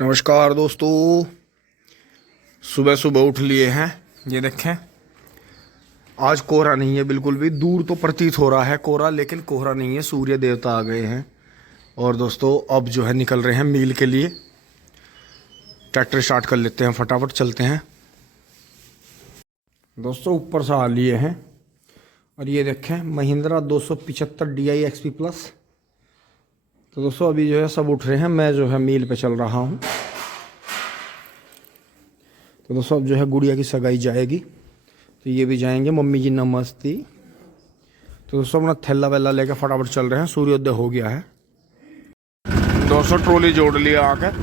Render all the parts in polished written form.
नमस्कार दोस्तों। सुबह सुबह उठ लिए हैं। ये देखें, आज कोहरा नहीं है बिल्कुल भी। दूर तो प्रतीत हो रहा है कोहरा, लेकिन कोहरा नहीं है। सूर्य देवता आ गए हैं। और दोस्तों अब जो है निकल रहे हैं मील के लिए। ट्रैक्टर स्टार्ट कर लेते हैं, फटाफट चलते हैं। दोस्तों ऊपर से आ लिए हैं और ये देखें महिंद्रा 275 DI XP प्लस। तो दोस्तों अभी जो है सब उठ रहे हैं, मैं जो है मील पे चल रहा हूँ। तो दोस्तों अब जो है गुड़िया की सगाई जाएगी, तो ये भी जाएंगे। मम्मी जी नमस्ते। तो दोस्तों अपना थैला वैला लेकर फटाफट चल रहे हैं, सूर्योदय हो गया है। दोस्तों ट्रॉली जोड़ लिया आकर,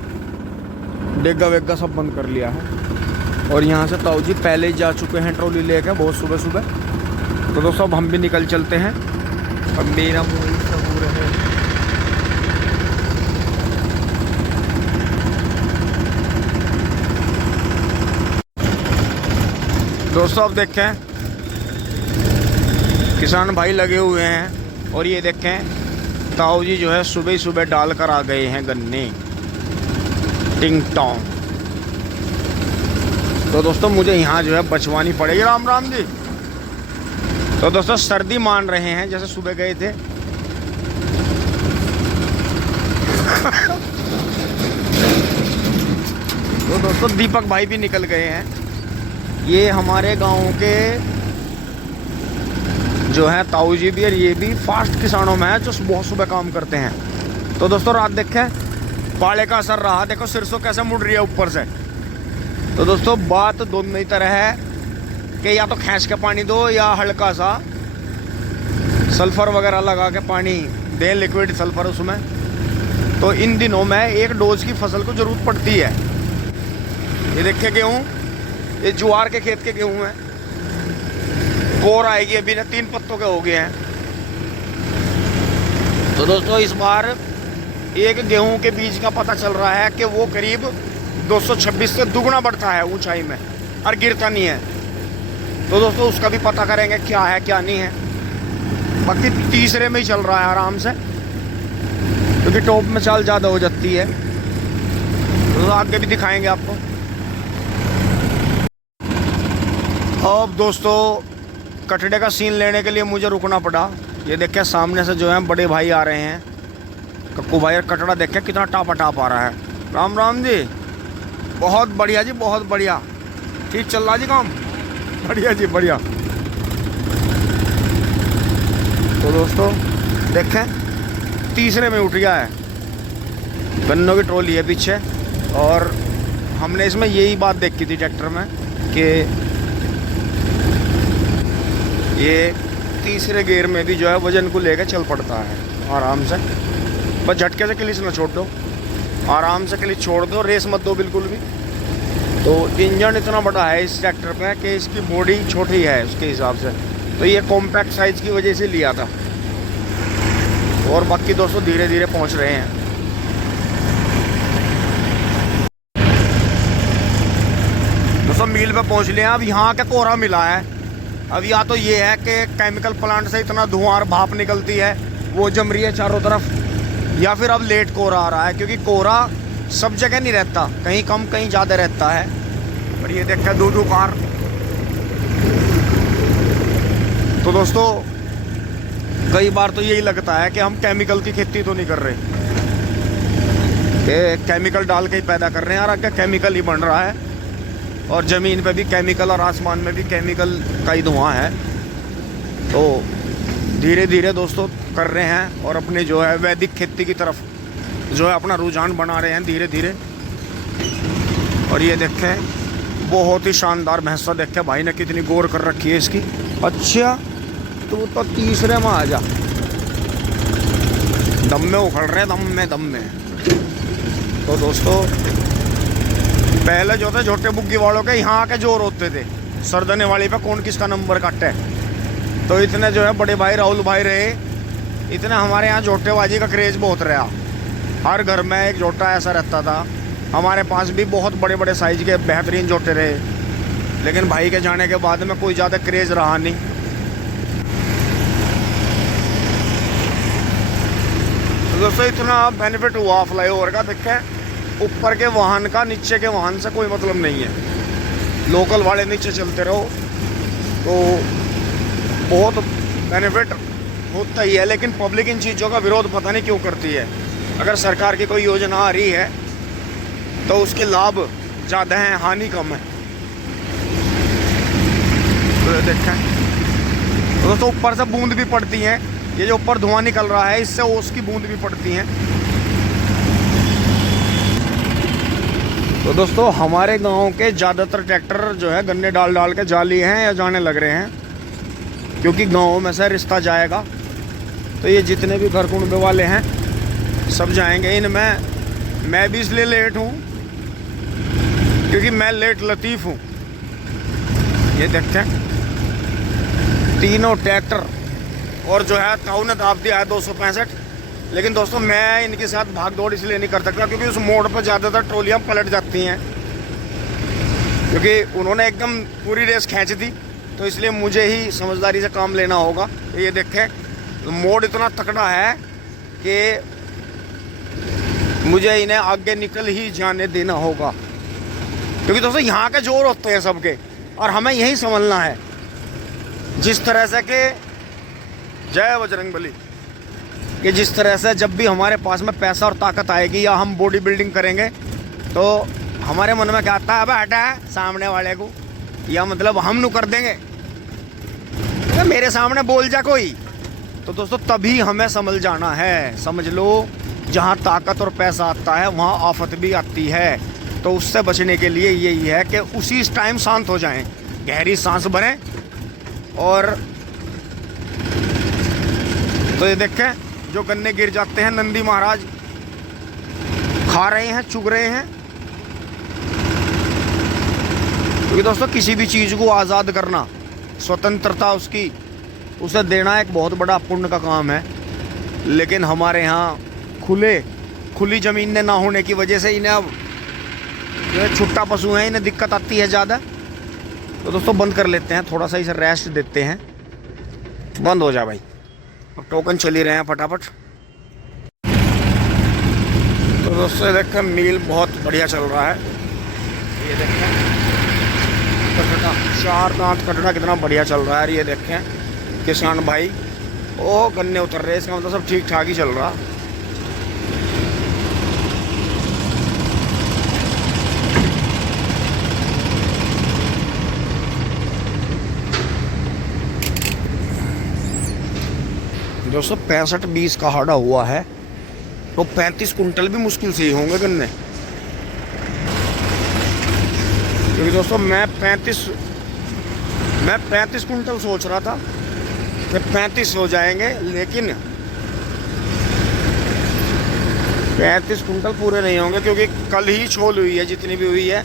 डेगा वेगा सब बंद कर लिया है। और यहाँ से ताऊ जी पहले ही जा चुके हैं ट्रॉली लेकर, बहुत सुबह सुबह। तो दोस्तों अब हम भी निकल चलते हैं। अब मेरा मुँह सब हो रहा है। दोस्तों अब देखें किसान भाई लगे हुए हैं। और ये देखें ताऊ जी जो है सुबह ही सुबह डाल कर आ गए हैं गन्ने, टिंग टोंग। तो दोस्तों मुझे यहाँ जो है बचवानी पड़ेगी। राम राम जी। तो दोस्तों सर्दी मान रहे हैं, जैसे सुबह गए थे। तो दोस्तों दीपक भाई भी निकल गए हैं। ये हमारे गांव के जो है ताऊ जी भी, और ये भी फास्ट किसानों में है जो बहुत सुबह काम करते हैं। तो दोस्तों रात देखें पाले का असर रहा, देखो सिरसों कैसे मुड़ रही है ऊपर से। तो दोस्तों बात दोनों ही तरह है कि या तो खींच के पानी दो या हल्का सा सल्फर वगैरह लगा के पानी दें, लिक्विड सल्फर उसमें। तो इन दिनों में एक डोज की फसल को जरूरत पड़ती है। ये देखिए गेहूँ, ये ज्वार के खेत के गेहूँ हैं। कोर आएगी, अभी ना 3 पत्तों के हो गए हैं। तो दोस्तों इस बार एक गेहूं के बीज का पता चल रहा है कि वो करीब 226 से दुगना बढ़ता है ऊंचाई में और गिरता नहीं है। तो दोस्तों उसका भी पता करेंगे क्या है क्या नहीं है। बाकी तीसरे में ही चल रहा है आराम से, क्योंकि टॉप में चाल ज़्यादा हो जाती है। तो आगे भी दिखाएंगे आपको। अब दोस्तों कटड़े का सीन लेने के लिए मुझे रुकना पड़ा। ये देखिए सामने से जो है बड़े भाई आ रहे हैं, कक्कू भाई। और कटड़ा देखिए कितना टापा टाप आ रहा है। राम राम जी। बहुत बढ़िया जी, बहुत बढ़िया। ठीक चल रहा जी काम, बढ़िया जी बढ़िया। तो दोस्तों देखें तीसरे में उठ गया है। गन्नों की ट्रॉली है पीछे। और हमने इसमें यही बात देखी थी ट्रैक्टर में कि ये तीसरे गियर में भी जो है वजन को लेकर चल पड़ता है आराम से। बस झटके से क्लीच ना छोड़ दो, आराम से क्लीच छोड़ दो, रेस मत दो बिल्कुल भी। तो इंजन इतना बड़ा है इस ट्रैक्टर में कि इसकी बॉडी छोटी है उसके हिसाब से। तो ये कॉम्पैक्ट साइज की वजह से लिया था। और बाकी दोस्तों धीरे धीरे पहुंच रहे हैं। दोस्तों मील पे पहुंच लिए हैं। अब यहाँ का कोहरा मिला है। अब या तो ये है कि केमिकल प्लांट से इतना धुआं और भाप निकलती है, वो जम रही है चारों तरफ, या फिर अब लेट कोहरा आ रहा है। क्योंकि कोहरा सब जगह नहीं रहता, कहीं कम कहीं ज़्यादा रहता है। और ये देखा दो कार। तो दोस्तों कई बार तो यही लगता है कि हम केमिकल की खेती तो नहीं कर रहे, कि केमिकल डाल के ही पैदा कर रहे हैं। और आगे केमिकल ही बन रहा है, और ज़मीन पे भी केमिकल और आसमान में भी केमिकल का ही धुआं है। तो धीरे धीरे दोस्तों कर रहे हैं और अपने जो है वैदिक खेती की तरफ जो है अपना रुझान बना रहे हैं धीरे धीरे। और ये देखें बहुत ही शानदार भैंसा, देखें भाई ने कितनी गौर कर रखी है इसकी। अच्छा तो तीसरे में आ जा, दम में उखड़ रहे, दम में। तो दोस्तों पहले जो थे छोटे बुग्गी वालों के यहाँ के जोर होते थे, सरदने वाली पे कौन किसका नंबर काटे। तो इतने जो है बड़े भाई राहुल भाई रहे, इतने हमारे यहाँ जोटेबाजी का क्रेज बहुत रहा। हर घर में एक जोटा ऐसा रहता था। हमारे पास भी बहुत बड़े बड़े साइज के बेहतरीन जोटे रहे, लेकिन भाई के जाने के बाद में कोई ज़्यादा क्रेज रहा नहीं। तो दोस्तों इतना बेनिफिट हुआ फ्लाईओवर का, देखें ऊपर के वाहन का नीचे के वाहन से कोई मतलब नहीं है। लोकल वाले नीचे चलते रहो तो बहुत बेनिफिट होता ही है, लेकिन पब्लिक इन चीज़ों का विरोध पता नहीं क्यों करती है। अगर सरकार की कोई योजना आ रही है तो उसके लाभ ज़्यादा हैं, हानि कम है। तो ये देखें तो दोस्तों ऊपर से बूंद भी पड़ती हैं। ये जो ऊपर धुआं निकल रहा है इससे ओस की बूंद भी पड़ती हैं। तो दोस्तों हमारे गांव के ज़्यादातर ट्रैक्टर जो है गन्ने डाल डाल के जा लिए हैं या जाने लग रहे हैं, क्योंकि गाँव में से रिश्ता जाएगा। तो ये जितने भी घर कुंबे वाले हैं सब जाएंगे। इनमें मैं भी इसलिए लेट हूँ क्योंकि मैं लेट लतीफ़ हूँ। ये देखते हैं तीनों ट्रैक्टर और जो है ताऊ ने दाब दिया है 265। लेकिन दोस्तों मैं इनके साथ भाग दौड़ इसलिए नहीं कर सकता क्योंकि उस मोड़ पर ज़्यादातर ट्रोलियाँ पलट जाती हैं, क्योंकि उन्होंने एकदम पूरी रेस खींच दी। तो इसलिए मुझे ही समझदारी से काम लेना होगा। तो ये देखें मोड़ इतना तकड़ा है कि मुझे इन्हें आगे निकल ही जाने देना होगा, क्योंकि दोस्तों यहाँ के जोर होते हैं सबके और हमें यही संभलना है। जिस तरह से कि जय बजरंगबली कि जिस तरह से जब भी हमारे पास में पैसा और ताकत आएगी या हम बॉडी बिल्डिंग करेंगे तो हमारे मन में क्या आता है, अबे हटा है सामने वाले को, या मतलब हम नु कर देंगे, तो मेरे सामने बोल जा कोई। तो दोस्तों तभी हमें समझ जाना है। समझ लो जहाँ ताकत और पैसा आता है वहाँ आफत भी आती है। तो उससे बचने के लिए यही है कि उसी टाइम शांत हो जाएं, गहरी सांस भरें। और तो ये देखें जो गन्ने गिर जाते हैं नंदी महाराज खा रहे हैं, चुग रहे हैं। क्योंकि दोस्तों किसी भी चीज़ को आज़ाद करना, स्वतंत्रता उसकी उसे देना एक बहुत बड़ा पुण्य का काम है। लेकिन हमारे यहाँ खुली ज़मीन ने ना होने की वजह से इन्हें अब जो छुट्टा पशु हैं इन्हें दिक्कत आती है ज़्यादा। तो दोस्तों बंद कर लेते हैं, थोड़ा सा इसे रेस्ट देते हैं। बंद हो जा भाई, अब टोकन चल ही रहे हैं फटाफट। तो दोस्तों देखें मील बहुत बढ़िया चल रहा है। ये देखें कटड़ा, 4 दांत कटड़ा कितना बढ़िया चल रहा है। ये देखें किसान भाई ओ गन्ने उतर रहे, इसका मतलब सब ठीक ठाक ही चल रहा। दोस्तों 65-20 का हाड़ा हुआ है तो 35 कुंटल भी मुश्किल से ही होंगे गन्ने। क्योंकि दोस्तों मैं 35 कुंटल सोच रहा था कि 35 हो जाएंगे, लेकिन 35 कुंटल पूरे नहीं होंगे क्योंकि कल ही छोल हुई है जितनी भी हुई है।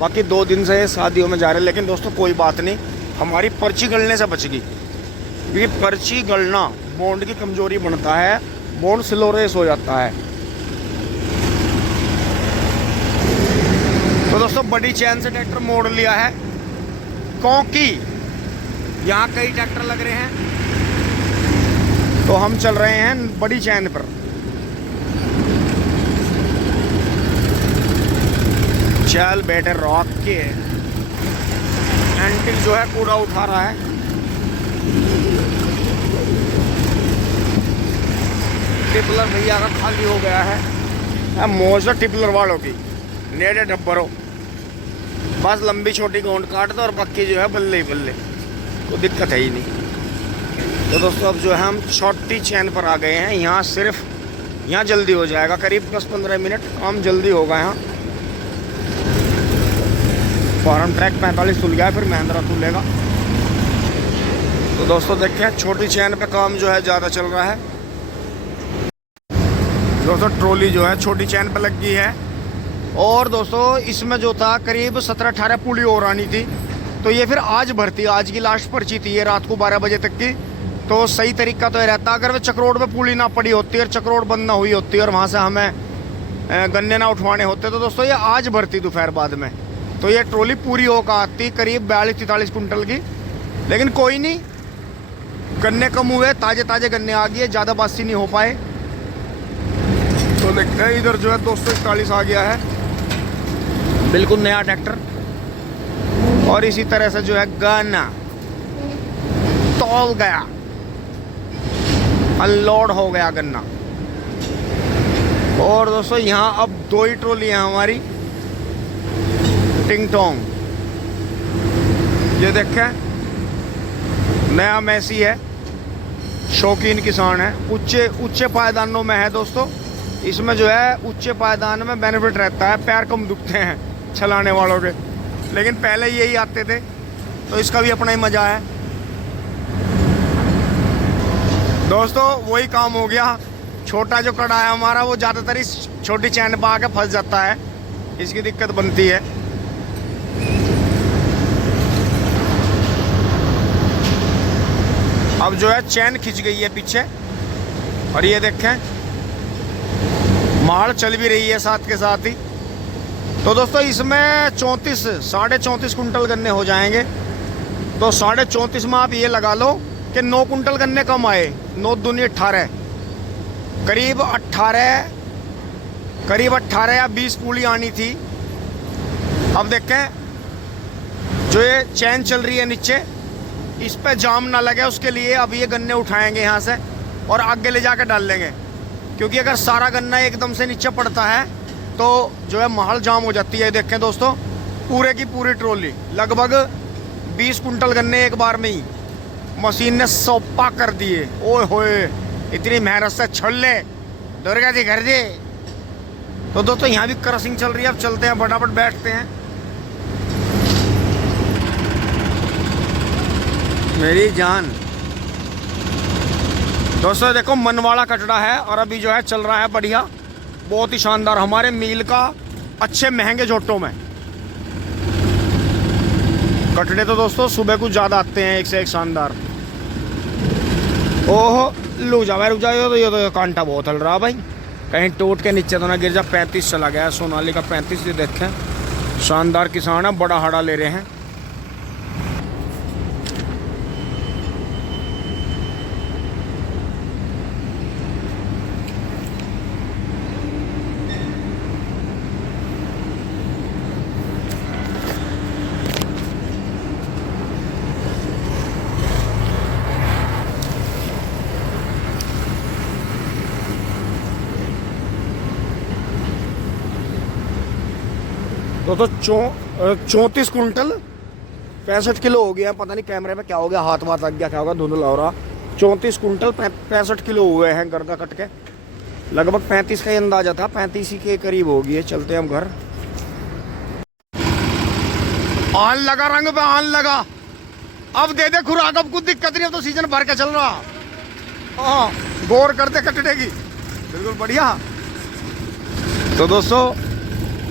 बाकी 2 दिन से शादियों में जा रहे हैं। लेकिन दोस्तों कोई बात नहीं, हमारी पर्ची गलने से बच गई, क्योंकि पर्ची गलना बॉन्ड की कमजोरी बनता है, बॉन्ड स्लो रेस हो जाता है। तो दोस्तों बड़ी चैन से ट्रैक्टर मोड़ लिया है क्योंकि यहाँ कई ट्रैक्टर लग रहे हैं, तो हम चल रहे हैं बड़ी चैन पर। चल बेटे रॉक के एंटी जो है कूड़ा उठा रहा है। टिपलर भैया का खाली हो गया है। मौज टिपलर वालों की नेड़े डब्बरों, बस लंबी छोटी गोंड काट दो और पक्की जो है बल्ले ही बल्ले, कोई दिक्कत है ही नहीं। तो दोस्तों अब जो है हम छोटी चैन पर आ गए हैं। यहाँ सिर्फ यहाँ जल्दी हो जाएगा, करीब 10-15 मिनट काम जल्दी होगा। यहाँ फॉर्म ट्रैक 45 तुल गया, फिर महिंद्रा तुलेगा। तो दोस्तों देखिए छोटी चैन पे काम जो है ज़्यादा चल रहा है। दोस्तों ट्रॉली जो है छोटी चैन पे लग गई है। और दोस्तों इसमें जो था करीब 17-18 पुली और आनी थी, तो ये फिर आज भरती, आज की लास्ट पर्ची थी ये रात को 12 बजे तक की। तो सही तरीका तो ये रहता अगर वे चक्रोड में पुली ना पड़ी होती और चक्रोड बंद ना हुई होती और वहाँ से हमें गन्ने ना उठवाने होते, तो दोस्तों ये आज भरती दोपहर बाद में। तो ये ट्रॉली पूरी होकर आती करीब 42-43 कुंटल की। लेकिन कोई नहीं, गन्ने कम हुए, ताजे ताजे गन्ने आ गए, ज़्यादा बासी नहीं हो पाए। तो तो देखते हैं इधर जो है 241 आ गया है, बिल्कुल नया ट्रैक्टर। और इसी तरह से जो है गन्ना तौल गया, अनलोड हो गया गन्ना। और दोस्तों यहाँ अब 2 ही ट्रॉली है हमारी टिंग टोंग। ये देखें नया मैसी है, शौकीन किसान है, ऊंचे पायदानों में है दोस्तों। इसमें जो है ऊंचे पायदान में बेनिफिट रहता है, पैर कम दुखते हैं चलाने वालों के, लेकिन पहले यही आते थे तो इसका भी अपना ही मजा है दोस्तों। वही काम हो गया, छोटा जो कड़ा है हमारा वो ज़्यादातर इस छोटी चैन पर आके फंस जाता है, इसकी दिक्कत बनती है। अब जो है चैन खिंच गई है पीछे, और ये देखें माल चल भी रही है साथ के साथ ही। तो दोस्तों इसमें 34.5 कुंटल गन्ने हो जाएंगे। तो 34.5 में आप ये लगा लो कि 9 कुंटल गन्ने कम आए, 9 दूनी 18, करीब 18 या 20 पूली आनी थी। अब देखें जो ये चैन चल रही है नीचे, इस पे जाम ना लगे उसके लिए अब ये गन्ने उठाएंगे यहाँ से और आगे ले जाकर डाल लेंगे, क्योंकि अगर सारा गन्ना एकदम से नीचे पड़ता है तो जो है महल जाम हो जाती है। देखें दोस्तों पूरे की पूरी ट्रॉली लगभग 20 कुंटल गन्ने एक बार में ही मशीन ने सोपा कर दिए। ओए होए इतनी मेहनत से छोले दुर्गा जी घर दे। तो दोस्तों यहाँ भी क्रशिंग चल रही है। अब चलते हैं फटाफट बैठते हैं। मेरी जान दोस्तों देखो मनवाड़ा कचड़ा है और अभी जो है चल रहा है बढ़िया, बहुत ही शानदार, हमारे मील का अच्छे महंगे जोटों में। कटड़े तो दोस्तों सुबह कुछ ज़्यादा आते हैं, एक से एक शानदार। ओहो रुक जा भाई रुक जा, ये तो कांटा बहुत हल रहा भाई, कहीं टूट के नीचे तो ना गिर जा। 35 चला गया सोनाली का 35। ये देखें शानदार किसान है, बड़ा हाड़ा ले रहे हैं। तो 34 कुंटल 65 किलो हो गया। पता नहीं कैमरे में क्या हो गया, हाथ वाथ लग गया क्या होगा, धुंधला हो रहा। 34 कुंटल 65 किलो हुए हैं गर्दा कट के। लगभग 35 का ही अंदाजा था, 35 ही के करीब होगी। है चलते हैं हम घर। आन लगा रंग पे आन लगा, अब दे दे खुराक, अब कुछ दिक्कत नहीं, अब तो सीजन भर के चल रहा। हाँ गौर करते कटने की, बिल्कुल बढ़िया। तो दोस्तों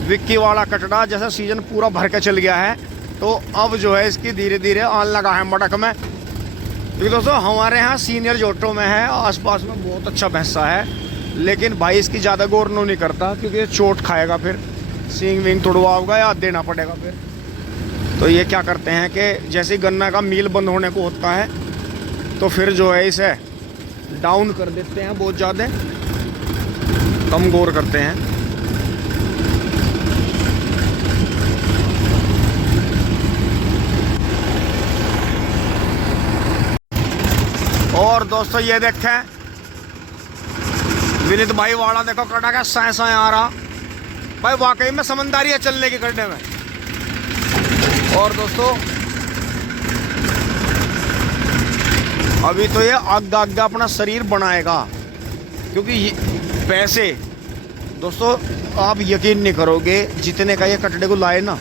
विक्की वाला कटड़ा जैसा सीजन पूरा भर के चल गया है, तो अब जो है इसकी धीरे धीरे आन लगा है मटक में। क्योंकि दोस्तों हमारे यहाँ सीनियर जोटों में है, आसपास में बहुत अच्छा भैंसा है, लेकिन भाई इसकी ज़्यादा गौर नहीं करता, क्योंकि ये चोट खाएगा, फिर सींग विंग तुड़वाओगा या देना पड़ेगा फिर। तो ये क्या करते हैं कि जैसे गन्ना का मील बंद होने को होता है तो फिर जो है इसे डाउन कर देते हैं, बहुत ज़्यादा कम गौर करते हैं। और दोस्तों ये देखें विनीत भाई वाला देखो कटा का साए साए आ रहा भाई, वाकई में समझदारी है चलने के गड्ढे में। और दोस्तों अभी तो ये आगा आगा अपना शरीर बनाएगा, क्योंकि पैसे दोस्तों आप यकीन नहीं करोगे, जितने का ये कटड़े को लाए ना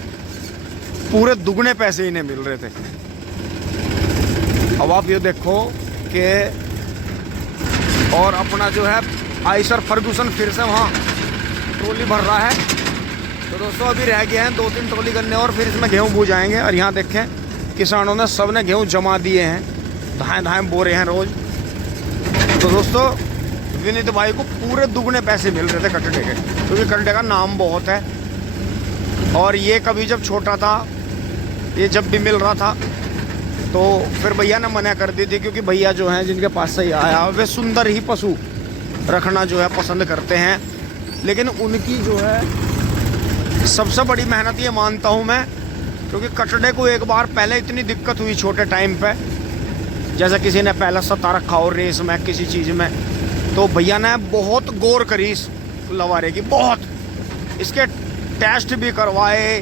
पूरे दुगने पैसे इन्हें मिल रहे थे। अब आप ये देखो कि और अपना जो है आइसर फर्गूसन फिर से वहाँ ट्रॉली भर रहा है। तो दोस्तों अभी रह गए हैं 2-3 ट्रॉली गन्ने और फिर इसमें गेहूँ बूझ जाएंगे। और यहाँ देखें किसानों ने सब ने गेहूँ जमा दिए हैं, धाए बोरे हैं रोज। तो दोस्तों विनीत भाई को पूरे दुगने पैसे मिल रहे थे कटड़े के, क्योंकि कटड़े का नाम बहुत है। और ये कभी जब छोटा था, ये जब भी मिल रहा था तो फिर भैया ने मना कर दी थी, क्योंकि भैया जो हैं जिनके पास से आया वे सुंदर ही पशु रखना जो है पसंद करते हैं। लेकिन उनकी जो है सबसे बड़ी मेहनत ये मानता हूँ मैं, क्योंकि कटड़े को एक बार पहले इतनी दिक्कत हुई छोटे टाइम पे, जैसे किसी ने पहले सता रखा हो रेस में किसी चीज़ में, तो भैया ने बहुत गौर करी इस लवारे की, बहुत इसके टेस्ट भी करवाए,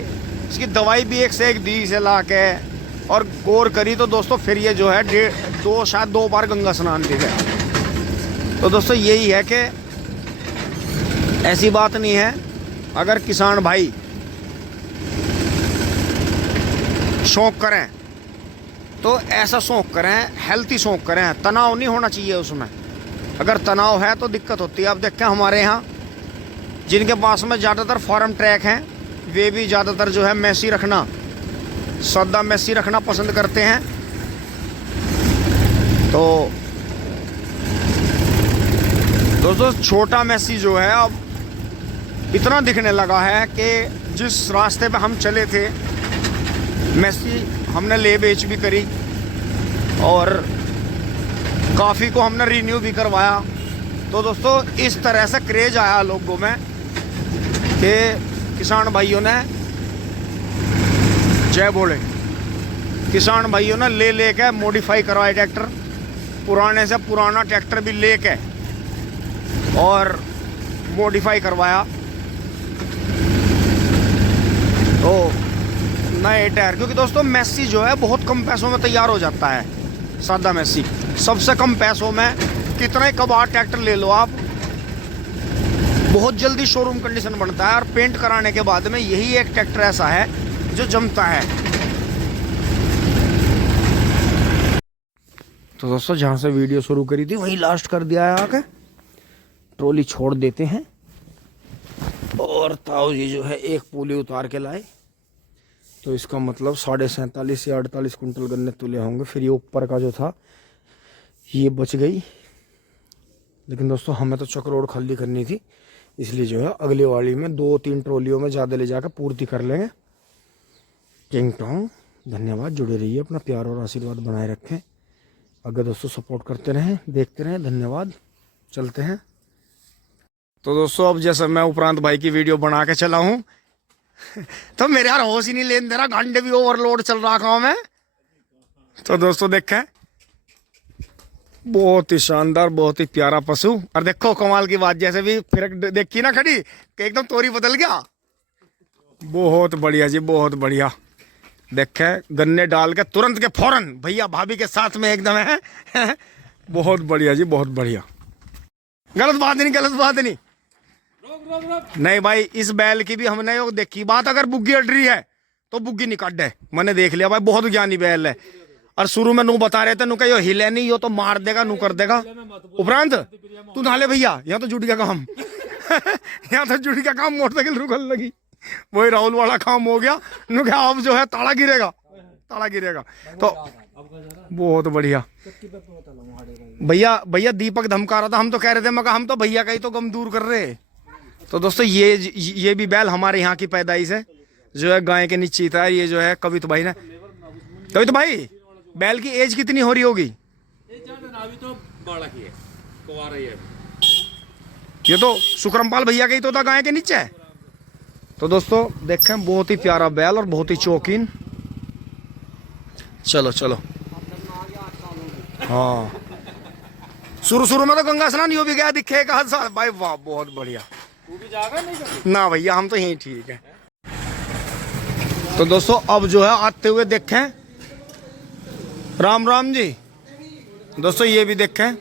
इसकी दवाई भी एक से एक दी इसे ला के, और गौर करी तो दोस्तों फिर ये जो है शायद 2 बार गंगा स्नान भी गया। तो दोस्तों यही है कि ऐसी बात नहीं है, अगर किसान भाई शौक करें तो ऐसा शौक करें, हेल्थी शौक करें, तनाव नहीं होना चाहिए उसमें। अगर तनाव है तो दिक्कत होती है। आप देखते हैं हमारे यहाँ जिनके पास में ज़्यादातर फार्म ट्रैक हैं, वे भी ज़्यादातर जो है मैसी रखना, सादा मैसी रखना पसंद करते हैं। तो दोस्तों छोटा मैसी जो है अब इतना दिखने लगा है कि जिस रास्ते पे हम चले थे, मैसी हमने ले बेच भी करी और काफ़ी को हमने रिन्यू भी करवाया। तो दोस्तों इस तरह से क्रेज आया लोगों में कि किसान भाइयों ने, जय बोले, किसान भाइयों ने ले के मॉडिफाई करवाए ट्रैक्टर, पुराने से पुराना ट्रैक्टर भी लेके और मॉडिफाई करवाया। तो नए टायर, क्योंकि दोस्तों मैसी जो है बहुत कम पैसों में तैयार हो जाता है, सादा मैसी सबसे कम पैसों में। कितना ही कबाड़ ट्रैक्टर ले लो आप, बहुत जल्दी शोरूम कंडीशन बनता है, और पेंट कराने के बाद में यही एक ट्रैक्टर ऐसा है जो जमता है। तो दोस्तों जहाँ से वीडियो शुरू करी थी वही लास्ट कर दिया है आके। ट्रॉली छोड़ देते हैं और ताऊ जी जो है एक पुली उतार के लाए, तो इसका मतलब 47.5 या 48 कुंटल गन्ने तुले होंगे। फिर ये ऊपर का जो था ये बच गई, लेकिन दोस्तों हमें तो चक रोड खाली करनी थी, इसलिए जो है अगली वाली में 2-3 ट्रॉलियों में ज़्यादा ले जाकर पूर्ति कर लेंगे। किंग टोंग धन्यवाद, जुड़े रहिए, अपना प्यार और आशीर्वाद बनाए रखें। अगर दोस्तों सपोर्ट करते रहें, देखते रहें, धन्यवाद। चलते हैं। तो दोस्तों अब जैसे मैं उपरांत भाई की वीडियो बना के चला हूँ तो मेरे यार होश ही नहीं लेने दे रहा, घंटे भी ओवरलोड चल रहा काम है। तो दोस्तों देखें, बहुत ही शानदार, बहुत ही प्यारा पशु। और देखो कमाल की बात, जैसे भी फिर देखी ना खड़ी कि एकदम तोरी बदल गया। बहुत बढ़िया जी, बहुत बढ़िया। देखे गन्ने डाल के तुरंत के फौरन भैया भाभी के साथ में एकदम है बहुत बढ़िया जी, बहुत बढ़िया। गलत बात नहीं, गलत बात नहीं। नहीं भाई, इस बैल की भी हमने देखी बात, अगर बुग्गी अड़ रही है तो बुग्गी नहीं काट है। मैंने देख लिया भाई, बहुत ज्ञानी बैल है। और शुरू में नू बता रहे थे, नू कहो हिले नहीं, यो तो मार देगा, नू कर देगा। उपरांत तू नाले भैया, यहाँ तो जुट गया काम यहाँ तो जुट गया काम, मोटरसाइकिल रुकल लगी, वही राहुल वाला काम हो गया। नू क्या अब जो है ताला गिरेगा, ताला गिरेगा। तो बहुत बढ़िया भैया, भैया दीपक धमका रहा था, हम तो कह रहे थे, मगर हम तो भैया का ही तो गम दूर कर रहे। तो दोस्तों ये भी बैल हमारे यहाँ की पैदाइश है, जो है गाय के नीचे था। ये जो है कवित भाई ने, कवित भाई बैल की एज कितनी हो रही होगी? ये तो सुक्रमपाल भैया का ही तो था, गाय के नीचे है। तो दोस्तों देखें, बहुत ही प्यारा बैल और बहुत ही शौकीन। चलो चलो, हाँ शुरू में तो गंगा स्नान यो भी गया, दिखे एक हाथ साल भाई, वाह बहुत बढ़िया। तू भी जाएगा? नहीं ना भैया, हम तो यहीं ठीक है। तो दोस्तों अब जो है आते हुए देखें, राम राम जी। दोस्तों ये भी देखें,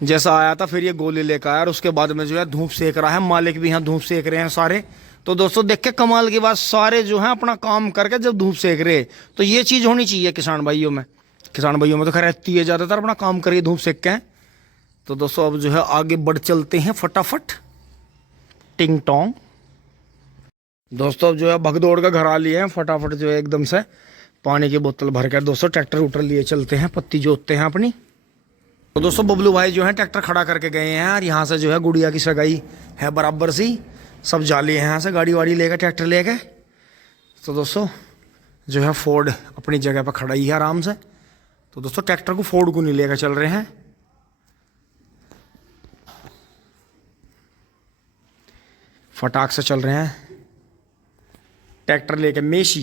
जैसा आया था फिर ये गोली लेकर आया, और उसके बाद में जो है धूप सेक रहा है। मालिक भी यहाँ धूप सेक रहे हैं सारे। तो दोस्तों देख के कमाल की बात, सारे जो है अपना काम करके जब धूप सेक रहे, तो ये चीज़ होनी चाहिए किसान भाइयों में। किसान भाइयों में तो खैर रहती है, ज़्यादातर अपना काम करिए धूप सेक के। तो दोस्तों अब जो है आगे बढ़ चलते हैं फटाफट। टिंग टोंग। दोस्तों अब जो है भगदौड़ का घर आ लिए हैं, फटाफट जो है एकदम से पानी की बोतल भर के दोस्तों ट्रैक्टर उटर लिए चलते हैं, पत्ती जोतते हैं अपनी। तो दोस्तों बबलू भाई जो है ट्रैक्टर खड़ा करके गए हैं, और यहाँ से जो है गुड़िया की सगाई है बराबर सी, सब जा लिए हैं यहाँ से गाड़ी वाड़ी लेकर, ट्रैक्टर लेके। तो दोस्तों जो है फोर्ड अपनी जगह पर खड़ा ही है आराम से। तो दोस्तों ट्रैक्टर को फोर्ड को नहीं लेकर चल रहे हैं। फटाक से चल रहे हैं ट्रैक्टर लेके मेशी।